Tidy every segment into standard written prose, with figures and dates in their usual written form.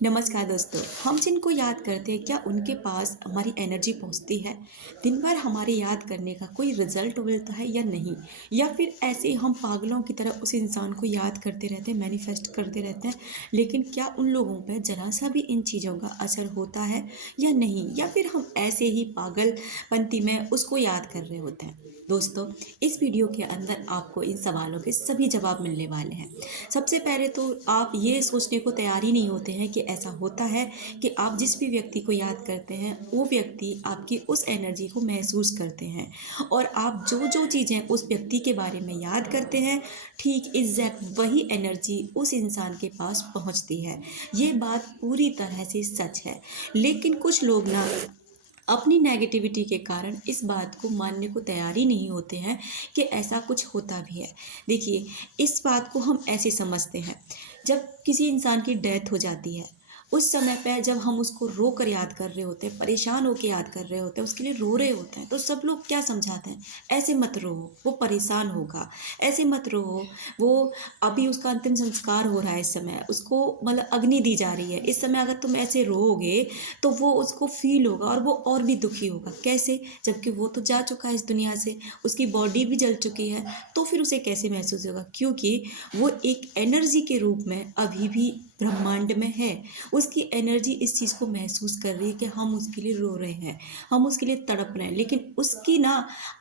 नमस्कार दोस्तों। हम जिनको याद करते हैं क्या उनके पास हमारी एनर्जी पहुंचती है? दिन भर हमारे याद करने का कोई रिजल्ट मिलता है या नहीं? या फिर ऐसे ही हम पागलों की तरह उस इंसान को याद करते रहते हैं, मैनिफेस्ट करते रहते हैं, लेकिन क्या उन लोगों पर जरा सा भी इन चीज़ों का असर होता है या नहीं? या फिर हम ऐसे ही पागलपंती में उसको याद कर रहे होते हैं? दोस्तों, इस वीडियो के अंदर आपको इन सवालों के सभी जवाब मिलने वाले हैं। सबसे पहले तो आप ये सोचने को तैयार ही नहीं होते हैं कि ऐसा होता है कि आप जिस भी व्यक्ति को याद करते हैं वो व्यक्ति आपकी उस एनर्जी को महसूस करते हैं, और आप जो जो चीज़ें उस व्यक्ति के बारे में याद करते हैं, ठीक एग्जैक्ट वही एनर्जी उस इंसान के पास पहुंचती है। ये बात पूरी तरह से सच है। लेकिन कुछ लोग ना अपनी नेगेटिविटी के कारण इस बात को मानने को तैयार ही नहीं होते हैं कि ऐसा कुछ होता भी है। देखिए, इस बात को हम ऐसे समझते हैं, जब किसी इंसान की डेथ हो जाती है, उस समय पे जब हम उसको रो कर याद कर रहे होते हैं, परेशान होकर याद कर रहे होते हैं, उसके लिए रो रहे होते हैं, तो सब लोग क्या समझाते हैं? ऐसे मत रो, वो परेशान होगा। ऐसे मत रो, वो अभी उसका अंतिम संस्कार हो रहा है, इस समय उसको मतलब अग्नि दी जा रही है, इस समय अगर तुम ऐसे रोओगे तो वो उसको फील होगा और वो और भी दुखी होगा। कैसे? जबकि वो तो जा चुका है इस दुनिया से, उसकी बॉडी भी जल चुकी है, तो फिर उसे कैसे महसूस होगा? क्योंकि वो एक एनर्जी के रूप में अभी भी ब्रह्मांड में है। उसकी एनर्जी इस चीज़ को महसूस कर रही है कि हम उसके लिए रो रहे हैं, हम उसके लिए तड़प रहे हैं, लेकिन उसकी ना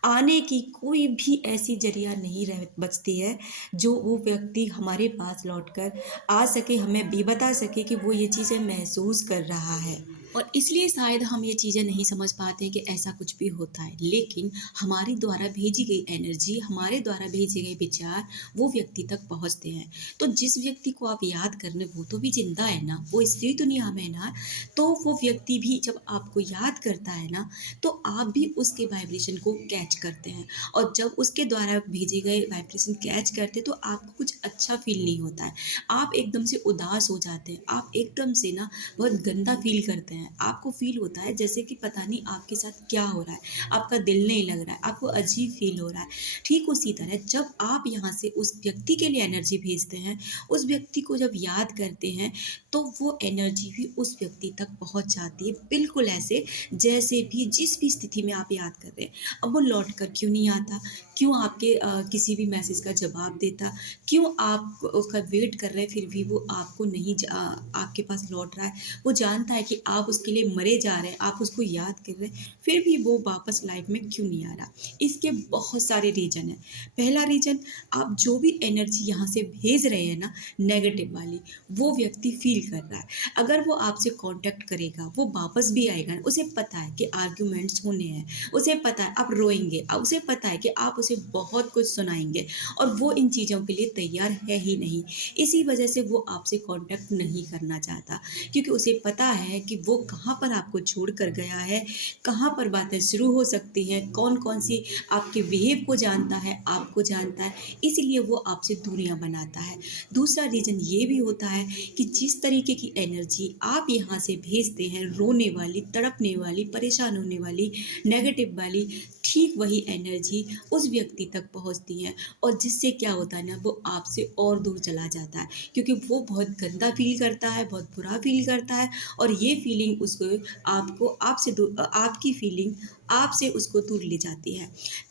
आने की कोई भी ऐसी जरिया नहीं रह बचती है जो वो व्यक्ति हमारे पास लौटकर आ सके, हमें भी बता सके कि वो ये चीज़ें महसूस कर रहा है। और इसलिए शायद हम ये चीज़ें नहीं समझ पाते हैं कि ऐसा कुछ भी होता है, लेकिन हमारी द्वारा भेजी गई एनर्जी, हमारे द्वारा भेजे गए विचार वो व्यक्ति तक पहुंचते हैं। तो जिस व्यक्ति को आप याद कर रहे हैं वो तो भी जिंदा है ना, वो इसी दुनिया में है ना, तो वो व्यक्ति भी जब आपको याद करता है ना, तो आप भी उसके वाइब्रेशन को कैच करते हैं। और जब उसके द्वारा भेजे गए वाइब्रेशन कैच करते हैं तो आपको कुछ अच्छा फील नहीं होता है। आप एकदम से उदास हो जाते हैं, आप एकदम से ना बहुत गंदा फील करते हैं। आपको फील होता है जैसे कि पता नहीं आपके साथ क्या हो रहा है, आपका दिल नहीं लग रहा है, आपको अजीब फील हो रहा है। ठीक उसी तरह जब आप यहाँ से उस व्यक्ति के लिए एनर्जी भेजते हैं, उस व्यक्ति को जब याद करते हैं, तो वो एनर्जी भी उस व्यक्ति तक पहुँच जाती है, बिल्कुल ऐसे जैसे भी जिस भी स्थिति में आप याद कर रहे हैं। अब वो लौट कर क्यों नहीं आता? क्यों आपके किसी भी मैसेज का जवाब देता? क्यों आप उसका वेट कर रहे हैं फिर भी वो आपको नहीं आपके पास लौट रहा है? वो जानता है कि आप उसके लिए मरे जा रहे हैं, आप उसको याद कर रहे हैं, फिर भी वो वापस लाइफ में क्यों नहीं आ रहा? इसके बहुत सारे रीज़न हैं। पहला रीज़न, आप जो भी एनर्जी यहाँ से भेज रहे हैं ना, नेगेटिव वाली, वो व्यक्ति फ़ील कर रहा है। अगर वो आपसे कॉन्टैक्ट करेगा, वो वापस भी आएगा, उसे पता है कि आर्ग्यूमेंट्स होने हैं, उसे पता है आप रोएँगे, उसे पता है कि आप उसे बहुत कुछ सुनाएँगे, और वो इन चीज़ों के लिए तैयार है ही नहीं। इसी वजह से वो आपसे कॉन्टैक्ट नहीं करना चाहता, क्योंकि उसे पता है कि वो कहाँ पर आपको छोड़ कर गया है, कहाँ पर बातें शुरू हो सकती हैं, कौन-कौन सी आपके बिहेव को जानता है, आपको जानता है, इसीलिए वो आपसे दूरियाँ बनाता है। दूसरा रीज़न ये भी होता है कि जिस तरीके की एनर्जी आप यहाँ से भेजते हैं, रोने वाली, तड़पने वाली, परेशान होने वाली, नेगेटिव वाली, ठीक वही एनर्जी उस व्यक्ति तक पहुँचती है, और जिससे क्या होता है ना, वो आपसे और दूर चला जाता है, क्योंकि वो बहुत गंदा फ़ील करता है, बहुत बुरा फ़ील करता है, और ये फ़ीलिंग उसको आपको आपसे दूर आपकी फ़ीलिंग आपसे उसको दूर ले जाती है।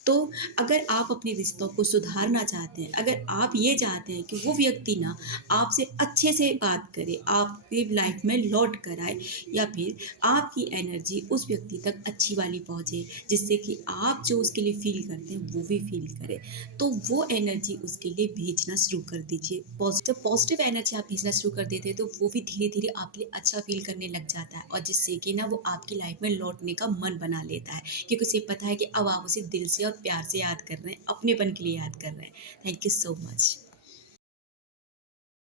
तो अगर आप अपने रिश्तों को सुधारना चाहते हैं, अगर आप ये चाहते हैं कि वो व्यक्ति ना आपसे अच्छे से बात करे, आपकी लाइफ़ में लौट कर आए, या फिर आपकी एनर्जी उस व्यक्ति तक अच्छी वाली पहुँचे, जिससे कि आप जो उसके लिए फ़ील करते हैं वो भी फ़ील करे, तो वो एनर्जी उसके लिए भेजना शुरू कर दीजिए। जब पॉजिटिव एनर्जी आप भेजना शुरू कर देते हैं तो वो भी धीरे-धीरे आपके लिए अच्छा फ़ील करने लग जाता है, और जिससे कि ना वो आपकी लाइफ़ में लौटने का मन बना लेता है, क्योंकि उसे पता है कि अब आप उसे दिल से और प्यार से याद कर रहे हैं, अपनेपन के लिए याद कर रहे हैं। Thank you so much.